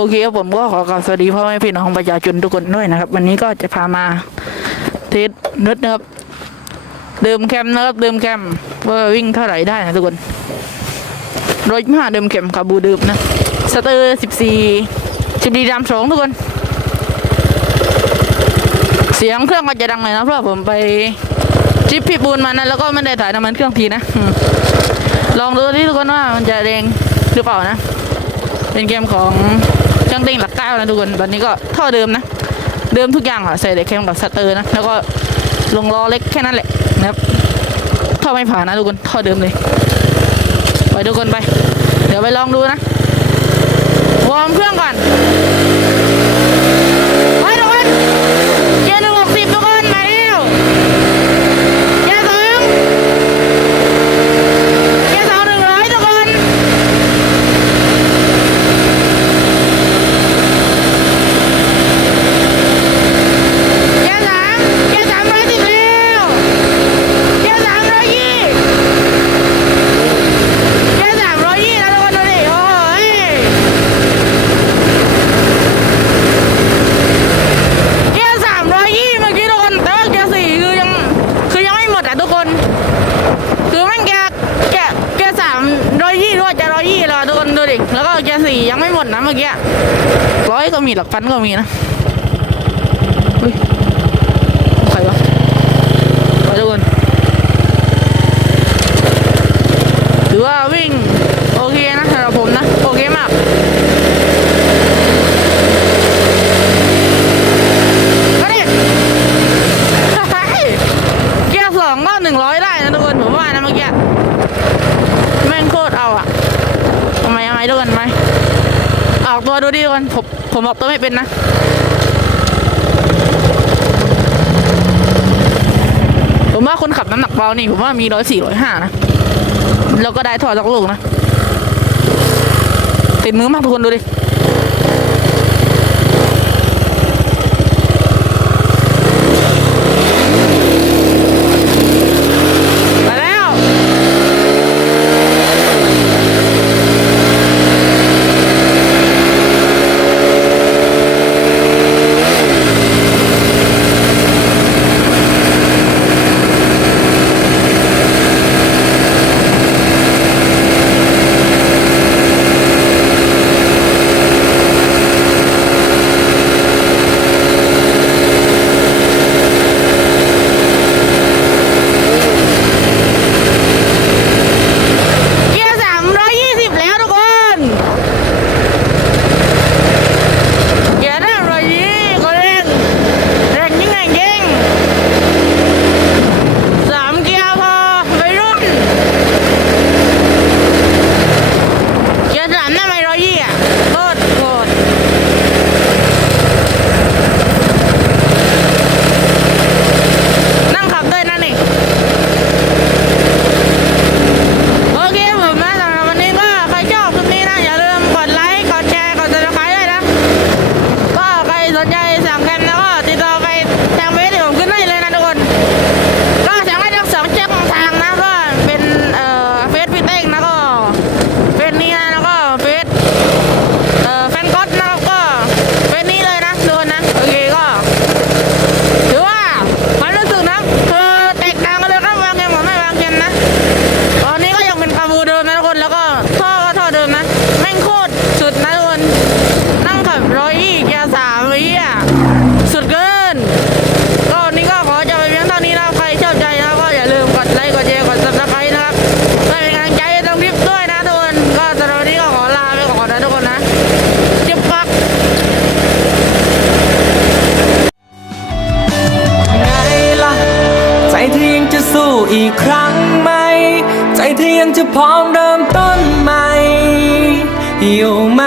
อเคครับผมก็ขอกราบสวัสดีพ่อแม่พี่น้องประชาชนทุกคนด้วยนะครับ วันนี้ก็จะพามาเทสรถนะครับเดิมแคมนะครับเดิมแคมว่าวิ่งเท่าไหร่ได้นะทุกคนร้อยห้าเดิมแคมคาบูเดิมนะสเตอร์สิบสี่สิบดีดามสองทุกคน เสียงเครื่องก็จะดังเลยนะเพราะว่าผมไปจิปพี่ปูนมานะแล้วก็ไม่ได้ถ่ายน้ำมันเครื่องทีนะลองดูที่ทุกคนว่ามันจะแรงหรือเปล่านะ เป็นเกมของ ช่องเต้งหลักเก้านะทุกคนตอนนี้ก็ท่อเดิมนะ เดิมทุกอย่างอะใส่แต่แคมกับสเตอร์นะ แล้วก็ลงล้อเล็กแค่นั้นแหละนะครับท่อไม่ผ่านนะทุกคนท่อเดิมเลยไปทุกคนไป เดี๋ยวไปลองดูนะวอร์มเครื่องก่อน ไปทุกคนเกียร์หนึ่งหกสิบทุกคนมาเร็วเกียร์สองเกียร์สองหนึ่งร้อยทุกคน เกียร์สามเกียร์สามร้อยสิบเร็วเกียร์สามร้อยยี่เกียร์สามร้อยยี่นะทุกคนดูดิโอ้ยเกียร์สามร้อยยี่เมื่อกี้ทุกคนแต่ว่าเกียร์สี่คือยังคือยังไม่หมดอะทุก คนคือแม่งแกแกแกสามร้อยยี่ด้วยจะร้อยยี่แล้วทุกคนดูดิแล้วก็แกสี่ยังไม่หมดนะเมื่อกี้ร้อยก็มีหลักพันก็มีนะเฮ้ยใครวะไปทุกคนถือว่าวิ่ง โอเคนะสำหรับผมนะ โอเคมาก มาดิ เกียร์สองก็หนึ่งร้อยได้นะทุกคน ผมว่านะเมื่อกี้ แม่งโคตรเอาอะทำไมทำไมทุกคนไหม ออกตัวดูดิทุกคนผมผมออกตัวไม่เป็นนะผมว่าคนขับน้ำหนักเบานี่ผมว่ามีร้อยสี่ร้อยห้านะแล้วก็ได้ถอดจากลูกนะติดมือมากทุกคนดูดิ สู้อีกครั้งไหม ใจเธอยังจะพร้อมเริ่มต้นใหม่ อยู่ไหม